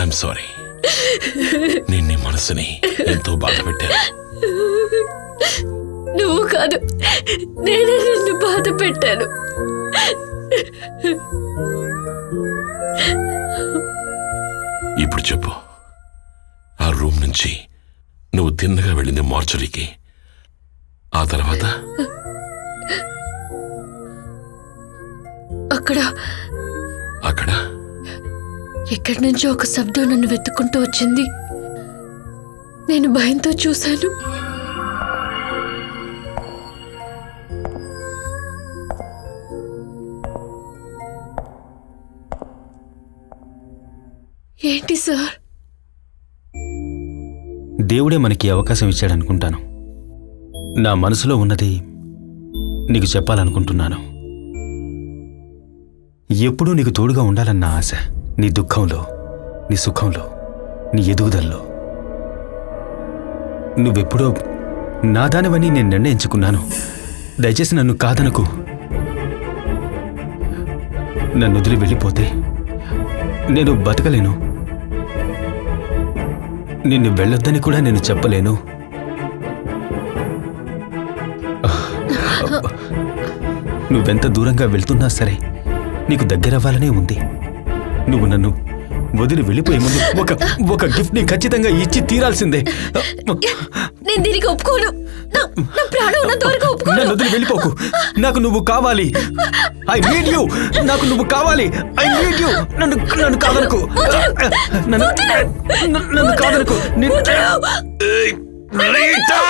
I'm sorry. నేను నీ మనసుని ఎంతో బాధ పెట్టాను. నువ్వు కాదు, నేనే నిన్ను బాధ పెట్టాను. ఇప్పుడు చెప్పు, ఆ రూమ్ నుంచి నువ్వు తిన్నగా వెళ్ళింది మార్చురీకి. ఆ తర్వాత అక్కడ ఎక్కడి నుంచో ఒక శబ్దం నన్ను వెతుక్కుంటూ వచ్చింది. నేను భయంతో చూశాను. ఏంటి సార్? దేవుడే మనకి అవకాశం ఇచ్చాడనుకుంటాను. నా మనసులో ఉన్నది నీకు చెప్పాలనుకుంటున్నాను. ఎప్పుడూ నీకు తోడుగా ఉండాలన్న ఆశ, నీ దుఃఖంలో, నీ సుఖంలో, నీ ఎదుగుదల్లో. నువ్వెప్పుడో నాదానివని నేను నిర్ణయించుకున్నాను. దయచేసి నన్ను కాదనకు. నన్ను వదిలి వెళ్ళిపోతే నేను బతకలేను. నిన్ను వెళ్ళొద్దని కూడా నేను చెప్పలేను. నువ్వెంత దూరంగా వెళ్తున్నా సరే నీకు దగ్గరవ్వాలనే ఉంది. నువ్వు నన్ను వదిలి వెళ్ళిపోయే ముందు ఒక గిఫ్ట్ ని ఖచ్చితంగా ఇచ్చి తీరాల్సిందే. నేను దీనికి ఒప్పుకోను. నా ప్రాణం ఉన్నంత వరకు ఒప్పుకోను. నన్ను వదిలి వెళ్ళిపోకు. నాకు నువ్వు కావాలి. I need you. నాకు నువ్వు కావాలి. I need you. నన్ను కాదనుకో. నన్ను కాదనుకో. రీటా!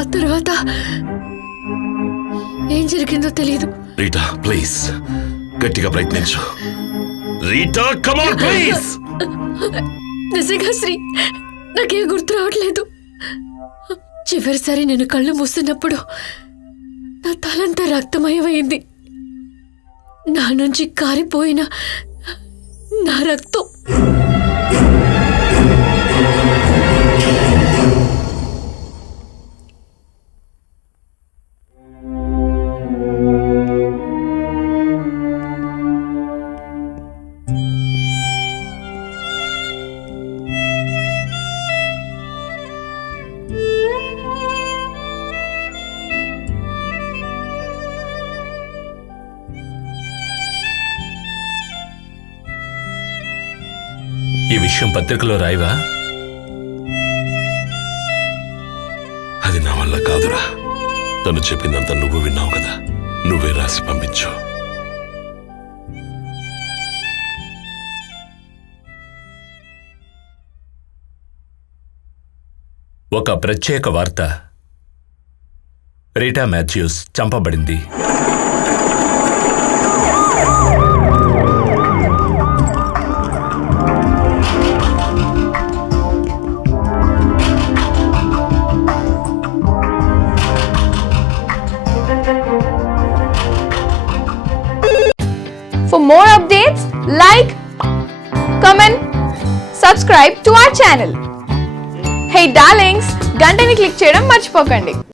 ఆ తర్వాత ఏం జరిగిందో తెలీదు. రీటా, ప్లీజ్ గట్టిగా ప్రయత్నించు. Rita, come on please. నిజంగా శ్రీ, నాకేం గుర్తు రావట్లేదు. చివరిసారి నేను కళ్ళు మూస్తున్నప్పుడు నా తలంతా రక్తమయమైంది. నా నుంచి కారిపోయిన నా రక్తం. ఈ విషయం పత్రికలో రాయవా? అది నా వల్ల కాదురా. తను చెప్పిందంతా నువ్వు విన్నావు కదా, నువ్వే రాసి పంపించు. ఒక ప్రత్యేక వార్త. రీటా మాథ్యూస్ చంపబడింది. For more updates, like, comment, subscribe to our channel. Hey darlings, గంటని click చేయడం మర్చిపోకండి.